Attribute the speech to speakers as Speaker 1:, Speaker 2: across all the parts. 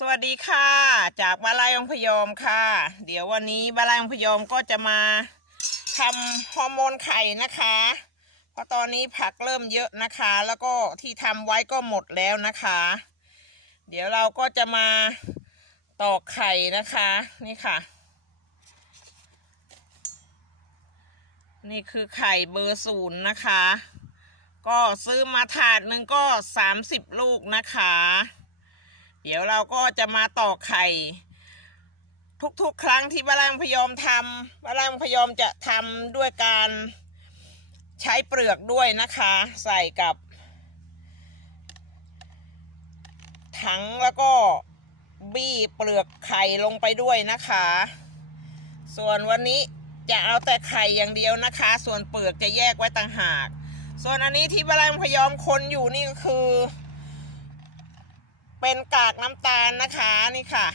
Speaker 1: สวัสดีค่ะ จากบาลายองพยอมค่ะ เดี๋ยววันนี้บาลายองพยอมก็จะมาทำฮอร์โมนไข่นะคะ เพราะตอนนี้ผักเริ่มเยอะนะคะ แล้วก็ที่ทำไว้ก็หมดแล้วนะคะ เดี๋ยวเราก็จะมาตอกไข่นะคะนี่ค่ะ นี่คือไข่เบอร์ศูนย์นะคะ ก็ซื้อมาถาดหนึ่งก็สามสิบลูกนะคะ ดี๋ยวเราก็จะมาตอกไข่ ทุกๆ ครั้งที่บาลังพยอมทำบาลังพยอมจะทำด้วยการใช้เปลือกด้วยนะคะ ใส่กับ ถังแล้วก็บี้เปลือกไข่ลงไปด้วยนะคะ ส่วนวันนี้จะเอาแต่ไข่อย่างเดียวนะคะ ส่วนเปลือกจะแยกไว้ต่างหาก ส่วนอันนี้ที่บาลังพยอมคนอยู่นี่ก็คือ เป็นกากน้ำตาลนะคะนี่ค่ะ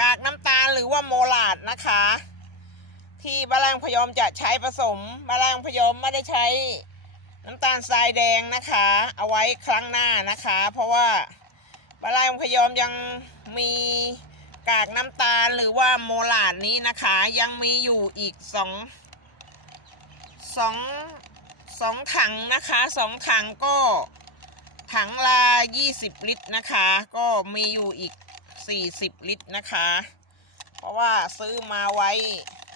Speaker 1: กากน้ำตาลหรือว่าโมลาดนะคะ ที่บาลังพยอมจะใช้ผสมบาลังพยอมไม่ได้ใช้น้ำตาลทรายแดงนะคะ เอาไว้ครั้งหน้านะคะ เพราะว่าบาลังพยอมยังมีกากน้ำตาลหรือว่าโมลาดนี้นะคะ ยังมีอยู่อีกสองสองสองถังนะคะสองถังก็ ถังละ20 ลิตรนะคะ ก็มีอยู่อีก 40 ลิตรนะคะ เพราะว่าซื้อมาไว้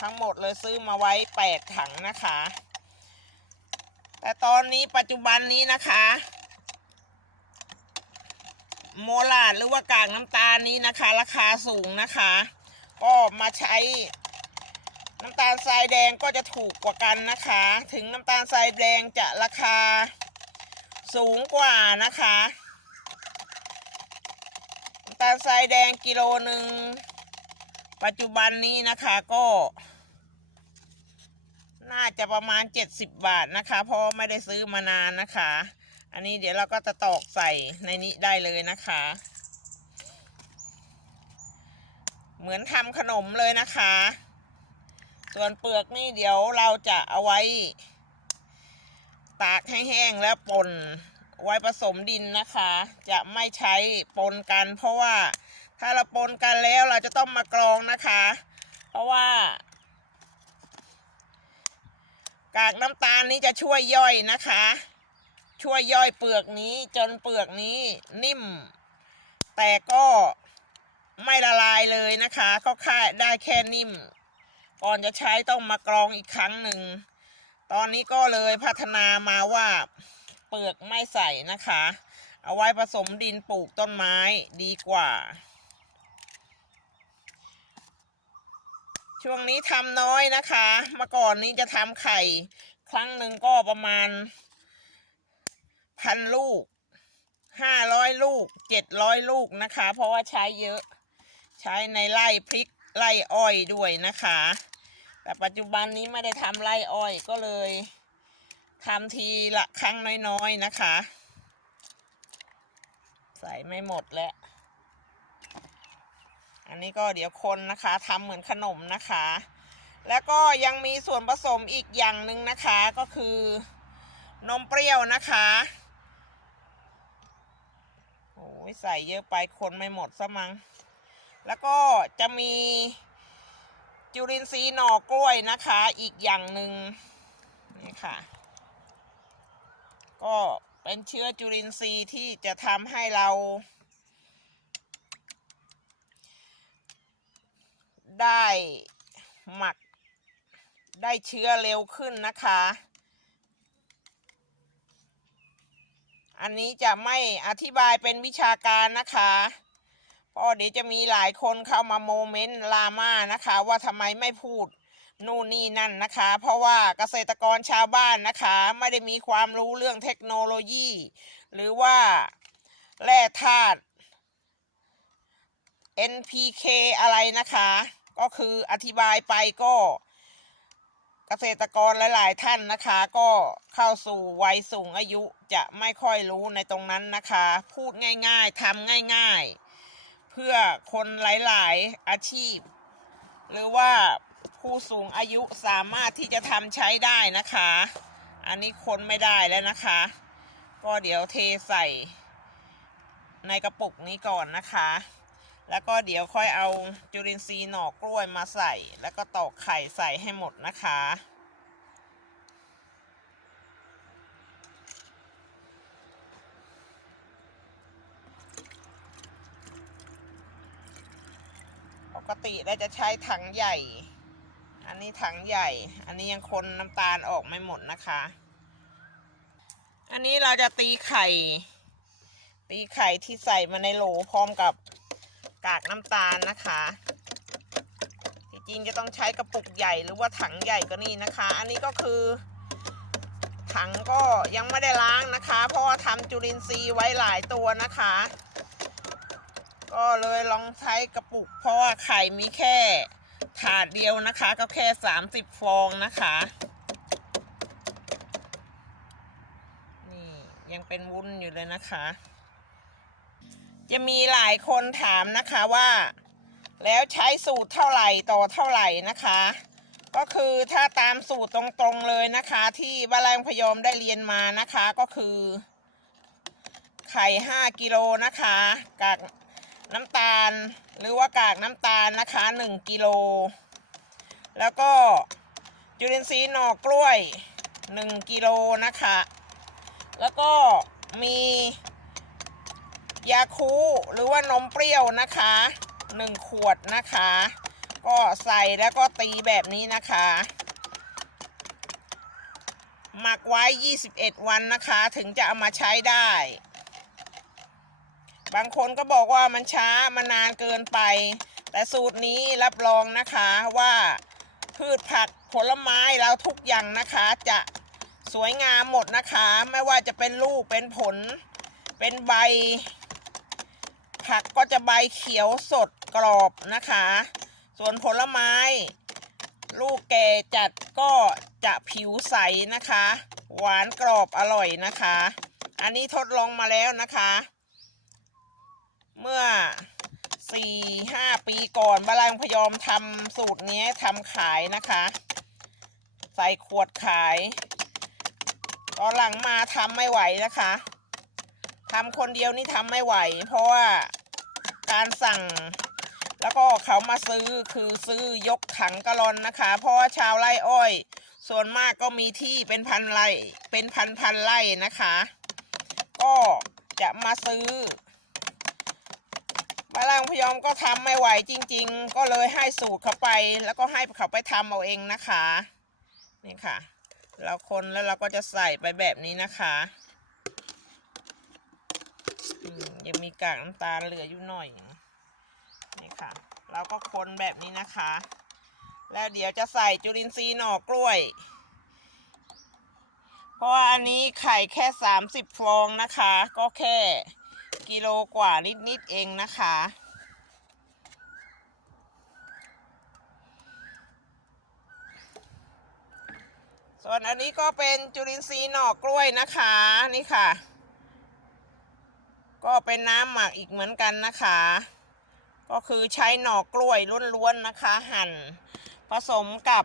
Speaker 1: ทั้งหมดเลยซื้อมาไว้ 8 ถังนะคะ แต่ตอนนี้ปัจจุบันนี้นะคะ โมลาดหรือว่ากากน้ำตาลนี้นะคะ ราคาสูงนะคะ ก็มาใช้น้ำตาลทรายแดงก็จะถูกกว่ากันนะคะ ถึงน้ำตาลทรายแดงจะราคา สูงกว่านะคะตาลทรายแดงกิโลหนึ่ง ปัจจุบันนี้นะคะก็ น่าจะประมาณ 70 บาทนะคะ เพราะไม่ได้ซื้อมานานนะคะ อันนี้เดี๋ยวเราก็จะตอกใส่ในนี้ได้เลยนะคะ เหมือนทำขนมเลยนะคะ ส่วนเปลือกนี่เดี๋ยวเราจะเอาไว้ ตากให้แห้งแล้วปนไว้ผสมดินนะคะ จะไม่ใช้ปนกัน เพราะว่าถ้าเราปนกันแล้วเราจะต้องมากรองนะคะ เพราะว่ากากน้ำตาลนี้จะช่วยย่อยนะคะ ช่วยย่อยเปลือกนี้จนเปลือกนี้นิ่ม แต่ก็ไม่ละลายเลยนะคะ ก็แค่ได้แค่นิ่ม ก่อนจะใช้ต้องมากรองอีกครั้งหนึ่ง ตอนนี้ก็เลยพัฒนามาว่าเปลือกไม่ใส่นะคะ เอาไว้ผสมดินปลูกต้นไม้ดีกว่า ช่วงนี้ทำน้อยนะคะ เมื่อก่อนนี้จะทำไข่ ครั้งหนึ่งก็ประมาณพันลูกห้าร้อยลูกเจ็ดร้อยลูกนะคะ เพราะว่าใช้เยอะ ใช้ในไร่พริกไร่อ้อยด้วยนะคะ แต่ปัจจุบันนี้ไม่ได้ทำไร่อ้อยก็เลยทำทีละครั้งน้อยๆนะคะ ใส่ไม่หมดแล้ว อันนี้ก็เดี๋ยวคนนะคะทำเหมือนขนมนะคะ แล้วก็ยังมีส่วนผสมอีกอย่างหนึ่งนะคะก็คือนมเปรี้ยวนะคะโอ้ยใส่เยอะไปคนไม่หมดซะมัง้งแล้วก็จะมี จุลินทรีย์หน่อกล้วยนะคะ อีกอย่างหนึ่งนี่ค่ะ ก็เป็นเชื้อจุลินทรีย์ที่จะทำให้เรา ได้หมักได้เชื้อเร็วขึ้นนะคะ อันนี้จะไม่อธิบายเป็นวิชาการนะคะ พราะเดี๋ยวจะมีหลายคนเข้ามาโมเมนต์ลาม่านะคะ ว่าทำไมไม่พูดนู่นนี่นั่นนะคะ เพราะว่าเกษตรกรชาวบ้านนะคะ ไม่ได้มีความรู้เรื่องเทคโนโลยี หรือว่าแร่ธาตุ NPK อะไรนะคะ ก็คืออธิบายไปก็เกษตรกรหลาย ๆ ท่านนะคะ ก็เข้าสู่วัยสูงอายุจะไม่ค่อยรู้ในตรงนั้นนะคะ พูดง่าย ๆทำง่าย ๆ พื่อคนหลาย ๆ อาชีพ หรือว่าผู้สูงอายุสามารถที่จะทำใช้ได้นะคะ อันนี้คนไม่ได้แล้วนะคะ ก็เดี๋ยวเทใส่ในกระปุกนี้ก่อนนะคะ แล้วก็เดี๋ยวค่อยเอาจุลินทรีย์หน่อกล้วยมาใส่ แล้วก็ตอกไข่ใส่ให้หมดนะคะ กติเราจะใช้ถังใหญ่ อันนี้ถังใหญ่ อันนี้ยังคนน้ำตาลออกไม่หมดนะคะ อันนี้เราจะตีไข่ ตีไข่ที่ใส่มาในโหลพร้อมกับกากน้ำตาลนะคะจริงจะต้องใช้กระปุกใหญ่หรือว่าถังใหญ่ก็นี่นะคะ อันนี้ก็คือ ถังก็ยังไม่ได้ล้างนะคะ เพราะว่าทำจุลินทรีย์ไว้หลายตัวนะคะ ก็เลยลองใช้กระปุก เพราะว่าไข่มีแค่ถาดเดียวนะคะ ก็แค่สามสิบฟองนะคะ นี่ยังเป็นวุ้นอยู่เลยนะคะ จะมีหลายคนถามนะคะว่า แล้วใช้สูตรเท่าไหร่ต่อเท่าไหร่นะคะ ก็คือถ้าตามสูตรตรงๆเลยนะคะ ที่บาแรงพยอมได้เรียนมานะคะก็คือ ไข่ห้ากิโลนะคะกาก น้ำตาลหรือว่ากากน้ำตาลนะคะหนึ่งกิโล แล้วก็จุลินทรีย์หน่อกล้วยหนึ่งกิโลนะคะ แล้วก็มียาคูหรือว่านมเปรี้ยวนะคะหนึ่งขวดนะคะ ก็ใส่แล้วก็ตีแบบนี้นะคะ หมักไว้ 21 วันนะคะ ถึงจะเอามาใช้ได้ บางคนก็บอกว่ามันช้ามันนานเกินไป แต่สูตรนี้รับรองนะคะว่าพืชผักผลไม้แล้วทุกอย่างนะคะจะสวยงามหมดนะคะ ไม่ว่าจะเป็นลูกเป็นผล เป็นใบ ผักก็จะใบเขียวสดกรอบนะคะ ส่วนผลไม้ ลูกแก่จัดก็จะผิวใสนะคะ หวานกรอบอร่อยนะคะ อันนี้ทดลองมาแล้วนะคะ เมื่อสี่ห้าปีก่อนบาลังพยอมทำสูตรนี้ทำขายนะคะ ใส่ขวดขาย ตอนหลังมาทำไม่ไหวนะคะทำคนเดียวนี่ทำไม่ไหว เพราะว่าการสั่ง แล้วก็เขามาซื้อคือซื้อยกถังกะลอนนะคะ เพราะว่าชาวไร่อ้อย ส่วนมากก็มีที่เป็นพันไร่เป็นพันพันไร่นะคะ ก็จะมาซื้อ บาลังพยอมก็ทำไม่ไหวจริง ๆ ก็เลยให้สูตรเขาไป แล้วก็ให้เขาไปทำเอาเองนะคะ นี่ค่ะ เราคนแล้วเราก็จะใส่ไปแบบนี้นะคะยังมีกากน้ำตาลเหลืออยู่หน่อยนี่ค่ะ เราก็คนแบบนี้นะคะ แล้วเดี๋ยวจะใส่จุลินทรีย์หน่อกล้วย เพราะว่าอันนี้ไข่แค่สามสิบฟองนะคะ ก็แค่ กิโลกว่านิดๆเองนะคะ ส่วนอันนี้ก็เป็นจุลินทรีย์หน่อกล้วยนะคะนี่ค่ะ ก็เป็นน้ำหมักอีกเหมือนกันนะคะ ก็คือใช้หน่อกล้วยล้วนๆนะคะ หั่นผสมกับ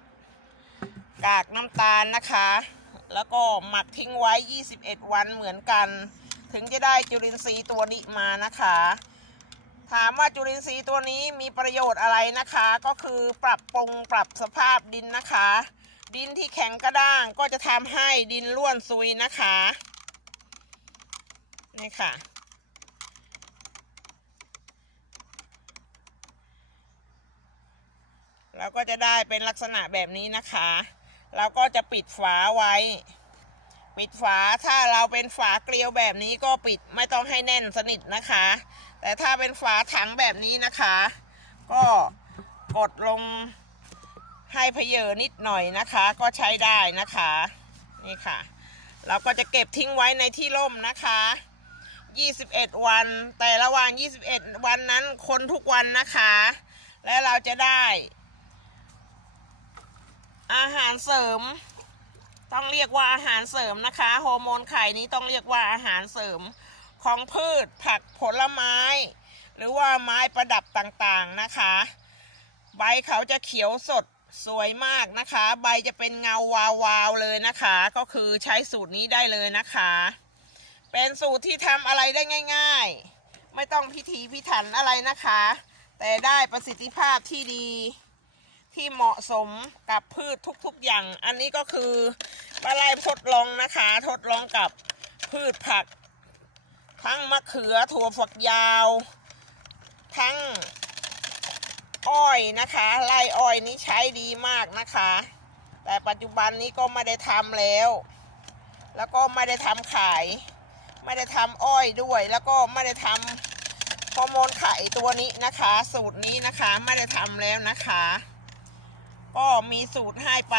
Speaker 1: กากน้ำตาลนะคะ แล้วก็หมักทิ้งไว้ 21 วันเหมือนกัน ถึงจะได้จุลินทรีย์ตัวนี้มานะคะ ถามว่าจุลินทรีย์ตัวนี้มีประโยชน์อะไรนะคะ ก็คือปรับปรุงปรับสภาพดินนะคะ ดินที่แข็งกระด้างก็จะทำให้ดินร่วนซุยนะคะนี่ค่ะเราก็จะได้เป็นลักษณะแบบนี้นะคะ เราก็จะปิดฝาไว้ ปิดฝาถ้าเราเป็นฝาเกลียวแบบนี้ก็ปิดไม่ต้องให้แน่นสนิทนะคะ แต่ถ้าเป็นฝาถังแบบนี้นะคะ ก็กดลงให้เพเยอนิดหน่อยนะคะ ก็ใช้ได้นะคะนี่ค่ะ เราก็จะเก็บทิ้งไว้ในที่ร่มนะคะ 21 วัน แต่ระหว่าง 21 วันนั้นคนทุกวันนะคะ และเราจะได้ อาหารเสริม ต้องเรียกว่าอาหารเสริมนะคะฮอร์โมนไข่นี้ต้องเรียกว่าอาหารเสริมของพืชผักผลไม้ หรือว่าไม้ประดับต่างๆนะคะ ใบเขาจะเขียวสดสวยมากนะคะ ใบจะเป็นเงาวาวๆเลยนะคะ ก็คือใช้สูตรนี้ได้เลยนะคะ เป็นสูตรที่ทำอะไรได้ง่าย ๆ ไม่ต้องพิถีพิถันอะไรนะคะ แต่ได้ประสิทธิภาพที่ดี ที่เหมาะสมกับพืชทุกๆอย่าง อันนี้ก็คือปลาไหลทดลองนะคะ ทดลองกับพืชผัก ทั้งมะเขือถั่วฝักยาว ทั้งอ้อยนะคะไร่อ้อยนี้ใช้ดีมากนะคะ แต่ปัจจุบันนี้ก็ไม่ได้ทำแล้ว แล้วก็ไม่ได้ทำขาย ไม่ได้ทำอ้อยด้วย แล้วก็ไม่ได้ทำฮอร์โมนไข่ตัวนี้นะคะ สูตรนี้นะคะไม่ได้ทำแล้วนะคะ ก็มีสูตรให้ไป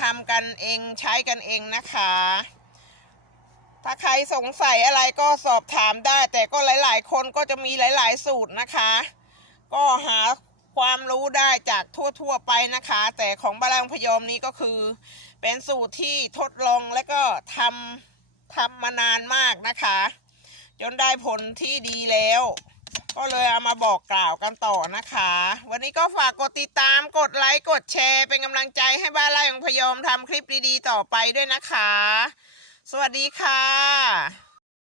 Speaker 1: ทำกันเองใช้กันเองนะคะ ถ้าใครสงสัยอะไรก็สอบถามได้ แต่ก็หลาย ๆ คนก็จะมีหลาย ๆ สูตรนะคะ ก็หาความรู้ได้จากทั่ว ๆ ไปนะคะ แต่ของบาลังพยอมนี้ก็คือ เป็นสูตรที่ทดลองและก็ทำทำมานานมากนะคะ จนได้ผลที่ดีแล้ว ก็เลยเอามาบอกกล่าวกันต่อนะคะ วันนี้ก็ฝากกดติดตามกดไลค์กดแชร์ เป็นกำลังใจให้บ้านไร่ของพยอมทำคลิปดีๆต่อไปด้วยนะคะ สวัสดีค่ะ